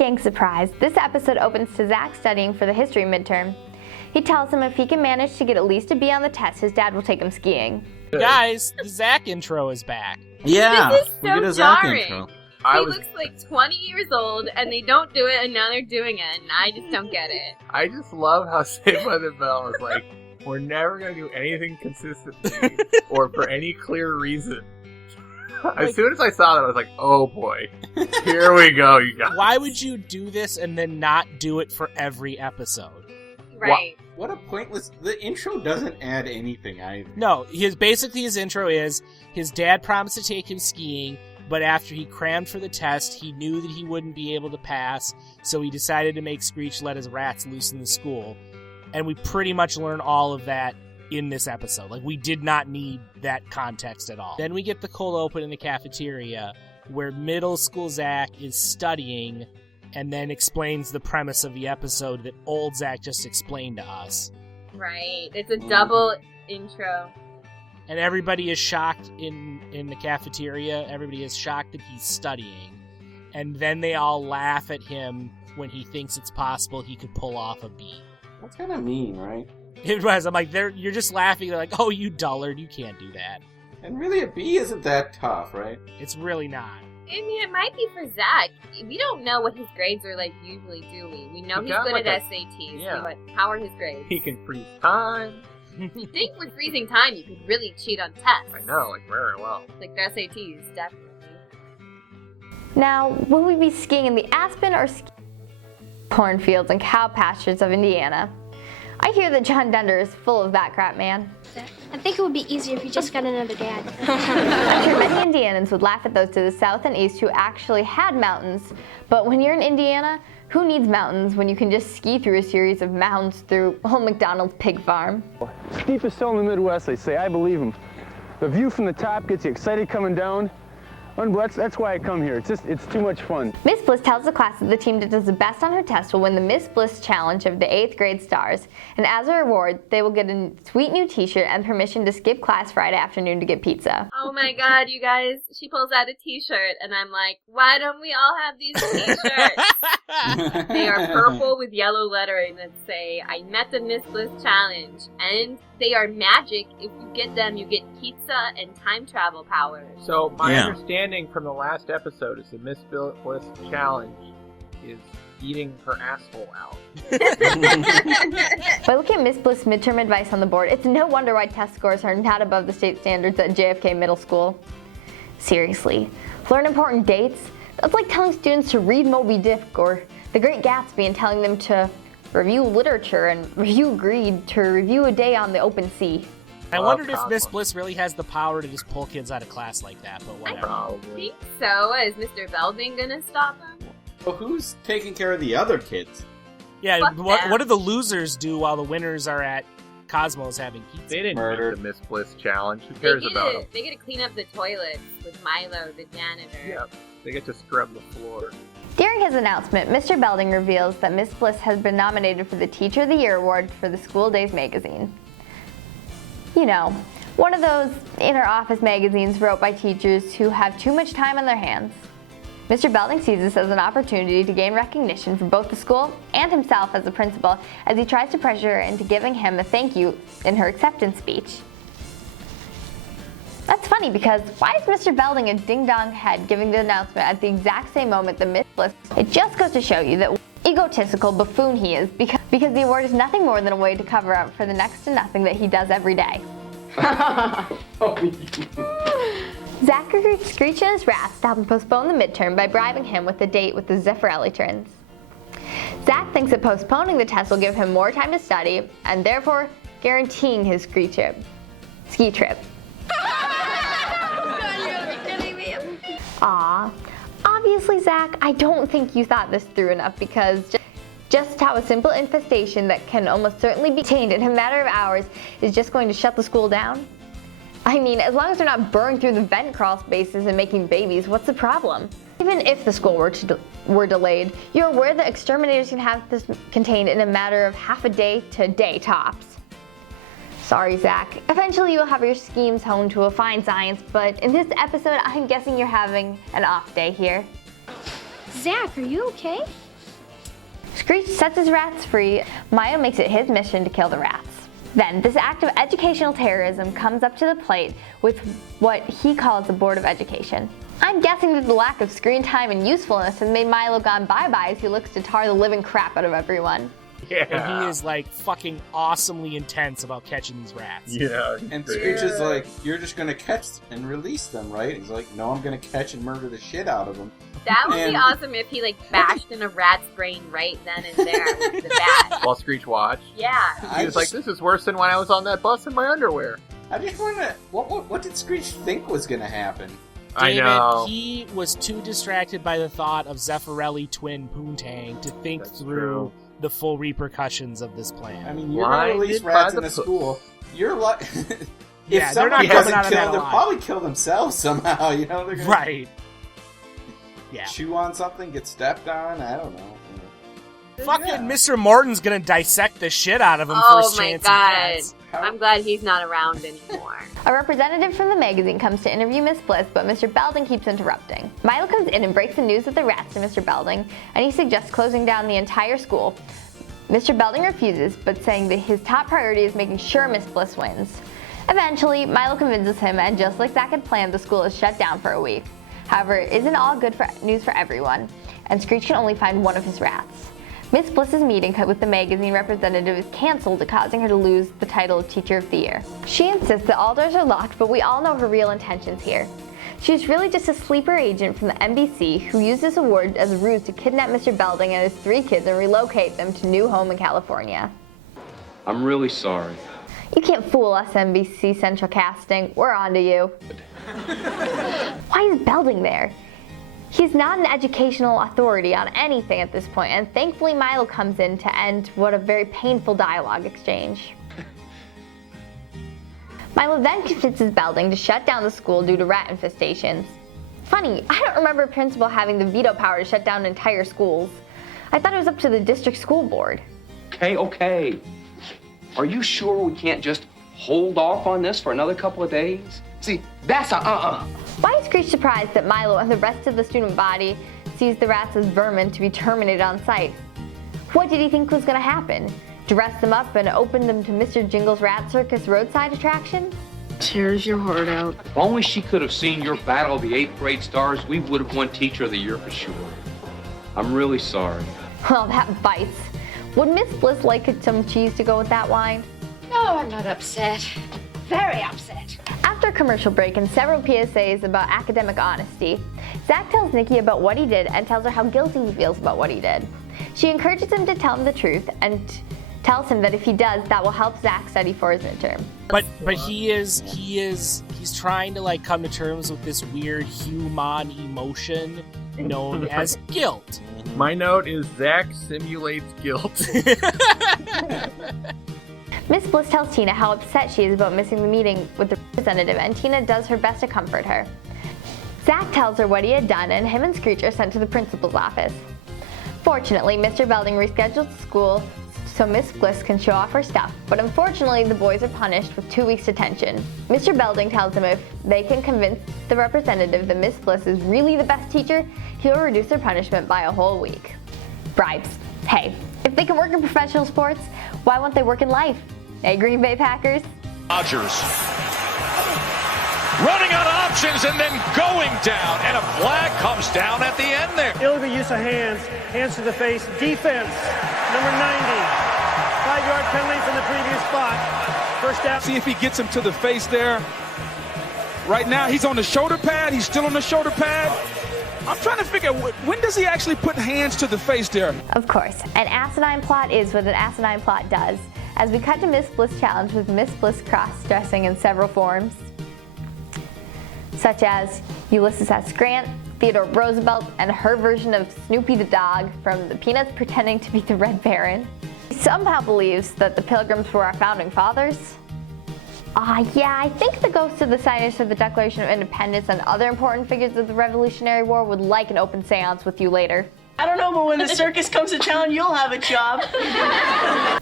gang surprise, this episode opens to Zack studying for the history midterm. He tells him if he can manage to get at least a B on the test, his dad will take him skiing. Guys, the Zack intro is back. Yeah, this is we so get a Zack jarring. intro. He looks like 20 years old, and they don't do it, and now they're doing it, and I just don't get it. I just love how Saved by the Bell is like, we're never going to do anything consistently or for any clear reason. As soon as I saw that, I was like, oh boy, here we go, you guys. Why would you do this and then not do it for every episode? Right. What a pointless... The intro doesn't add anything either. No, his intro is his dad promised to take him skiing, but after he crammed for the test, he knew that he wouldn't be able to pass, so he decided to make Screech let his rats loose in the school. And we pretty much learn all of that in this episode. Like, we did not need that context at all. Then we get the cold open in the cafeteria, where middle school Zack is studying and then explains the premise of the episode that old Zack just explained to us. Right. It's a double intro. And everybody is shocked in the cafeteria. Everybody is shocked that he's studying. And then they all laugh at him when he thinks it's possible he could pull off a B. That's kind of mean, right? It was. I'm like, you're just laughing. They're like, oh, you dullard, you can't do that. And really, a B isn't that tough, right? It's really not. I mean, it might be for Zack. We don't know what his grades are like usually, do we? We know he's good at SATs, yeah. but how are his grades? He can freeze time. You'd think with freezing time you could really cheat on tests. I know, like very well. Like the SATs, definitely. Now, will we be skiing in the aspen or cornfields and cow pastures of Indiana? I hear that John Dender is full of that crap, man. I think it would be easier if you just got another dad. I'm sure many Indianans would laugh at those to the south and east who actually had mountains. But when you're in Indiana, who needs mountains when you can just ski through a series of mounds through Old MacDonald's pig farm? Steepest hill in the Midwest, they say. I believe them. The view from the top gets you excited coming down. That's why I come here. It's too much fun. Miss Bliss tells the class that the team that does the best on her test will win the Miss Bliss Challenge of the 8th grade stars. And as a reward, they will get a sweet new t-shirt and permission to skip class Friday afternoon to get pizza. Oh my god, you guys. She pulls out a t-shirt, and I'm like, why don't we all have these t-shirts? They are purple with yellow lettering that say, I met the Miss Bliss Challenge. And they are magic. If you get them, you get pizza and time travel powers. So my understanding from the last episode is the Miss Bliss Challenge is eating her asshole out. By looking at Miss Bliss midterm advice on the board, it's no wonder why test scores are not above the state standards at JFK Middle School. Seriously, learn important dates? That's like telling students to read Moby Dick or The Great Gatsby and telling them to review literature and review greed to review a day on the open sea. I wondered if Miss Bliss really has the power to just pull kids out of class like that, but whatever. I think so. Is Mr. Belding gonna stop him? Well, who's taking care of the other kids? Yeah, Fuck what them. do the losers do while the winners are at Cosmos having pizza? They didn't Murder. make the Miss Bliss Challenge. Who cares about them? They get to clean up the toilets with Milo, the janitor. Yeah, they get to scrub the floor. During his announcement, Mr. Belding reveals that Miss Bliss has been nominated for the Teacher of the Year award for the School Days magazine. You know, one of those inner-office magazines wrote by teachers who have too much time on their hands. Mr. Belding sees this as an opportunity to gain recognition from both the school and himself as a principal as he tries to pressure her into giving him a thank you in her acceptance speech. That's funny because why is Mr. Belding a ding-dong head giving the announcement at the exact same moment that Miss Bliss? It just goes to show you that egotistical buffoon he is because the award is nothing more than a way to cover up for the next to nothing that he does every day. Zack agreed Screech and his rats to help him postpone the midterm by bribing him with a date with the Zeffirelli twins. Zack thinks that postponing the test will give him more time to study and therefore guaranteeing his ski trip. Aw, obviously Zack, I don't think you thought this through enough because just how a simple infestation that can almost certainly be tamed in a matter of hours is just going to shut the school down. I mean, as long as they're not burrowing through the vent crawl spaces and making babies, what's the problem? Even if the school were delayed, you're aware that exterminators can have this contained in a matter of half a day to a day tops. Sorry, Zack. Eventually you'll have your schemes honed to a fine science, but in this episode, I'm guessing you're having an off day here. Zack, are you okay? Screech sets his rats free. Milo makes it his mission to kill the rats. Then, this act of educational terrorism comes up to the plate with what he calls the Board of Education. I'm guessing that the lack of screen time and usefulness has made Milo gone bye-bye as he looks to tar the living crap out of everyone. Yeah. And he is like fucking awesomely intense about catching these rats. Yeah. And Screech is like, you're just gonna catch and release them, right? He's like, no, I'm gonna catch and murder the shit out of them. That would be awesome if he bashed in a rat's brain right then and there with the bat. While Screech watched. Yeah. He was like, this is worse than when I was on that bus in my underwear. I just wonder, what did Screech think was gonna happen? David, I know. he was too distracted by the thought of Zeffirelli twin Poontang to think That's through true. the full repercussions of this plan. I mean, you're gonna release Blinded rats by in the a school. You're like, Yeah, if they're not somebody coming doesn't out of kill that them, alive. probably kill themselves somehow. You know, they're gonna Right. Yeah. chew on something, get stepped on. I don't know. Fucking Yeah. Mr. Morton's gonna dissect the shit out of him Oh first my chance god. he gets. I'm glad he's not around anymore. A representative from the magazine comes to interview Miss Bliss, but Mr. Belding keeps interrupting. Milo comes in and breaks the news of the rats to Mr. Belding, and he suggests closing down the entire school. Mr. Belding refuses, but saying that his top priority is making sure Miss Bliss wins. Eventually, Milo convinces him, and just like Zack had planned, the school is shut down for a week. However, it isn't all good news for everyone, and Screech can only find one of his rats. Miss Bliss's meeting with the magazine representative is cancelled, causing her to lose the title of Teacher of the Year. She insists that all doors are locked, but we all know her real intentions here. She's really just a sleeper agent from the NBC who used this award as a ruse to kidnap Mr. Belding and his 3 kids and relocate them to new home in California. I'm really sorry. You can't fool us, NBC Central Casting. We're on to you. Why is Belding there? He's not an educational authority on anything at this point, and thankfully Milo comes in to end what a very painful dialogue exchange. Milo then convinces Belding to shut down the school due to rat infestations. Funny, I don't remember a principal having the veto power to shut down entire schools. I thought it was up to the district school board. Okay. Are you sure we can't just hold off on this for another couple of days? See, that's a Why is Screech surprised that Milo and the rest of the student body sees the rats as vermin to be terminated on sight? What did he think was going to happen? Dress them up and open them to Mr. Jingle's Rat Circus roadside attraction? Tears your heart out. If only she could have seen your battle of the 8th grade stars, we would have won Teacher of the Year for sure. I'm really sorry. Well, that bites. Would Miss Bliss like some cheese to go with that wine? No, I'm not upset. Very upset. After a commercial break and several PSAs about academic honesty, Zack tells Nikki about what he did and tells her how guilty he feels about what he did. She encourages him to tell him the truth and tells him that if he does, that will help Zack study for his midterm. But he's trying to come to terms with this weird human emotion known as guilt. My note is Zack simulates guilt. Miss Bliss tells Tina how upset she is about missing the meeting with the representative, and Tina does her best to comfort her. Zack tells her what he had done, and him and Screech are sent to the principal's office. Fortunately, Mr. Belding rescheduled school so Miss Bliss can show off her stuff, but unfortunately the boys are punished with 2 weeks detention. Mr. Belding tells them if they can convince the representative that Miss Bliss is really the best teacher, he'll reduce their punishment by a whole week. Bribes. Hey, if they can work in professional sports, why won't they work in life? Hey, Green Bay Packers. Rodgers running out of options and then going down, and a flag comes down at the end there. Illegal use of hands to the face, defense, number 90. 5-yard penalty from the previous spot. First down. See if he gets him to the face there. Right now, he's on the shoulder pad. He's still on the shoulder pad. I'm trying to figure out, when does he actually put hands to the face there? Of course, an asinine plot is what an asinine plot does. As we cut to Miss Bliss challenge with Miss Bliss cross-dressing in several forms, such as Ulysses S. Grant, Theodore Roosevelt, and her version of Snoopy the dog from the Peanuts pretending to be the Red Baron. He somehow believes that the Pilgrims were our founding fathers. Yeah, I think the ghosts of the signers of the Declaration of Independence and other important figures of the Revolutionary War would like an open seance with you later. I don't know, but when the circus comes to town, you'll have a job.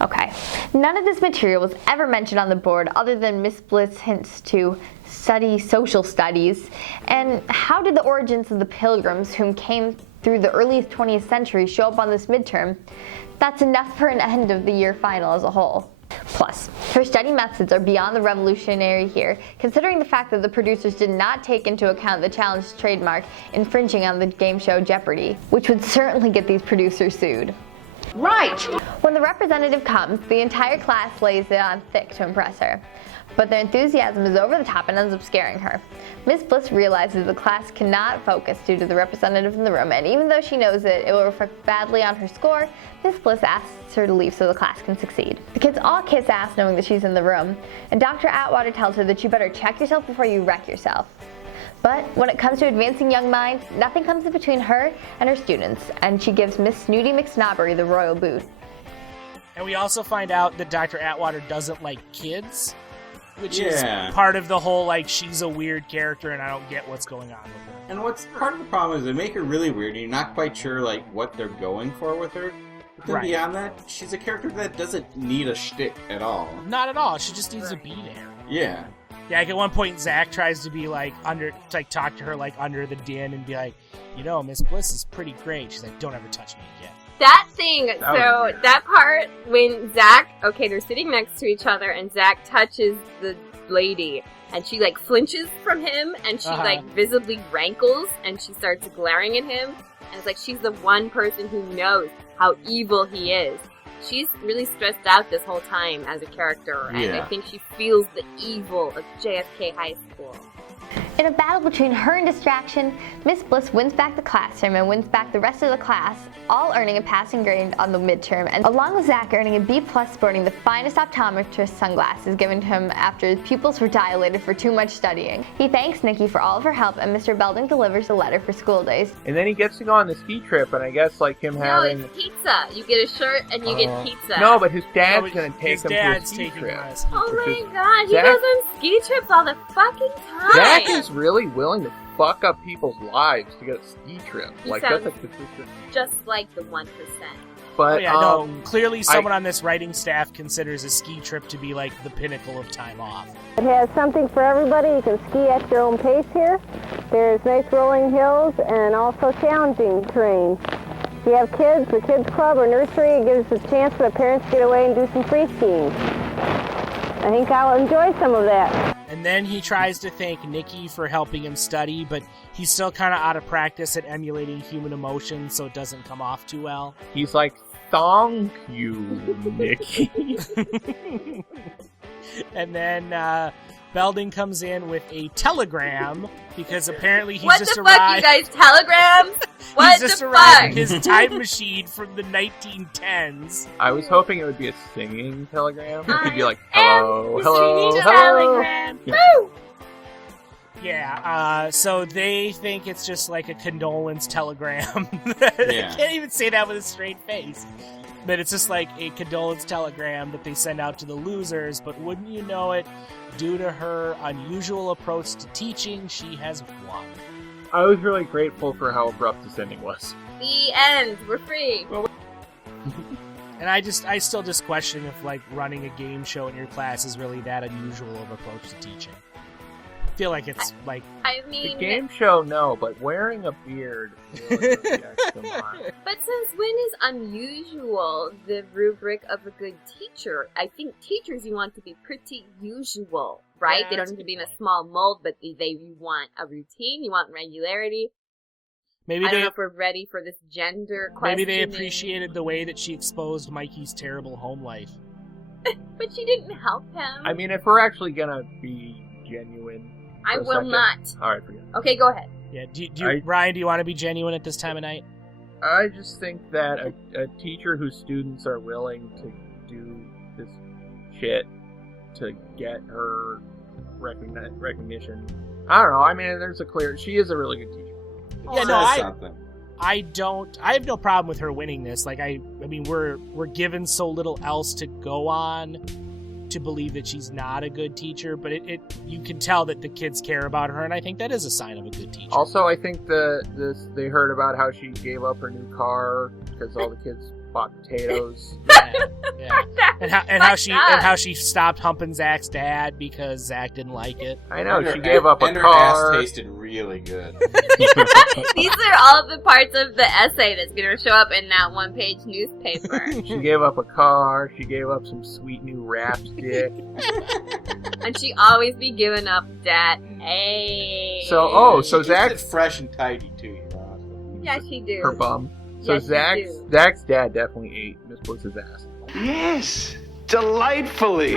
Okay, none of this material was ever mentioned on the board other than Miss Bliss hints to study social studies. And how did the origins of the Pilgrims whom came through the early 20th century show up on this midterm, that's enough for an end of the year final as a whole. Plus, her study methods are beyond the revolutionary here, considering the fact that the producers did not take into account the challenge's trademark infringing on the game show Jeopardy, which would certainly get these producers sued. Right! When the representative comes, the entire class lays it on thick to impress her. But their enthusiasm is over the top and ends up scaring her. Miss Bliss realizes the class cannot focus due to the representative in the room, and even though she knows it will reflect badly on her score, Miss Bliss asks her to leave so the class can succeed. The kids all kiss ass knowing that she's in the room, and Dr. Atwater tells her that you better check yourself before you wreck yourself. But when it comes to advancing young minds, nothing comes in between her and her students, and she gives Miss Snooty McSnobbery the royal boot. And we also find out that Dr. Atwater doesn't like kids, which is Yeah. part of the whole, like, she's a weird character and I don't get what's going on with her. And what's part of the problem is they make her really weird, and you're not quite sure like what they're going for with her. But then Right. beyond that, she's a character that doesn't need a shtick at all. Not at all. She just needs to be there. Yeah. Yeah, like at one point, Zack tries to be like talk to her like under the din and be like, you know, Miss Bliss is pretty great. She's like, don't ever touch me again. That thing, was so weird. that part when Zack, okay, they're sitting next to each other and Zack touches the lady and she like flinches from him and she like visibly rankles and she starts glaring at him and it's like she's the one person who knows how evil he is. She's really stressed out this whole time as a character and Yeah. I think she feels the evil of JFK High School. In a battle between her and distraction, Miss Bliss wins back the classroom and wins back the rest of the class, all earning a passing grade on the midterm, and along with Zack earning a B+ sporting the finest optometrist sunglasses given to him after his pupils were dilated for too much studying. He thanks Nikki for all of her help, and Mr. Belding delivers a letter for school days. And then he gets to go on the ski trip, and I guess like him No, having. it's pizza. You get a shirt and you get pizza. No, but his dad's No, but gonna take his him to a dad's ski taking trip. him on a ski Oh trip. my god, he Zack- goes on ski trips all the fucking time. Zack is really willing to fuck up people's lives to get a ski trip. He Like sounds- that's a consistent. Just like the 1%. But Oh, yeah, no, clearly I- someone on this writing staff considers a ski trip to be like the pinnacle of time off. It has something for everybody. You can ski at your own pace here. There's nice rolling hills and also challenging terrain. If you have kids, the kids club or nursery, it gives a chance for the parents to get away and do some free skiing. I think I'll enjoy some of that. And then he tries to thank Nikki for helping him study, but he's still kind of out of practice at emulating human emotion, so it doesn't come off too well. he's like, "Thank you, Nikki." And then Belding comes in with a telegram because apparently he's What just the fuck, arrived. you guys? Telegrams? What He's just the arrived fuck? in his time machine from the 1910s. I was hoping it would be a singing telegram. He'd be like, I "Hello, am hello, the hello." telegram. Yeah. Woo! Yeah, so they think it's just like a condolence telegram. Yeah. I can't even say that with a straight face. But it's just like a condolence telegram that they send out to the losers, but wouldn't you know it, due to her unusual approach to teaching, she has won. I was really grateful for how abrupt this ending was. The end. We're free. And I still just question if, like, running a game show in your class is really that unusual of approach to teaching. I feel like it's, like... I The mean, game show, no, but wearing a beard really would be extra mark. but since when is unusual the rubric of a good teacher? I think teachers you want to be pretty usual, right? Yeah, They don't that's a have to good be in a point. small mold, but you want a routine, you want regularity. Maybe I don't they know if we're ready for this gender question. maybe they appreciated the way that she exposed Mikey's terrible home life. But she didn't help him. I mean, if we're actually gonna be genuine, I for a will second- not. All right, forget it. Okay, go ahead. Yeah, Ryan, do you want to be genuine at this time of night? I just think that a teacher whose students are willing to do this shit to get her recognition. I don't know. I mean, she is a really good teacher. Yeah, Says no, something. I have no problem with her winning this. Like, I mean, we're given so little else to go on to believe that she's not a good teacher, but you can tell that the kids care about her, and I think that is a sign of a good teacher. Also, I think they heard about how she gave up her new car because all the kids bought potatoes. Yeah. And how she stopped humping Zach's dad because Zach didn't like it. I know, And she gave up a and car. her ass tasted really good. These are all the parts of the essay that's going to show up in that one-page newspaper. She gave up a car. She gave up some sweet new rap stick. And she always be giving up that. Hey. So She Zach, keeps it fresh and tidy too, you know. Yeah, she do. her bum. So Yes, you do. Zach's dad definitely ate Miss Bliss's ass. Yes, delightfully.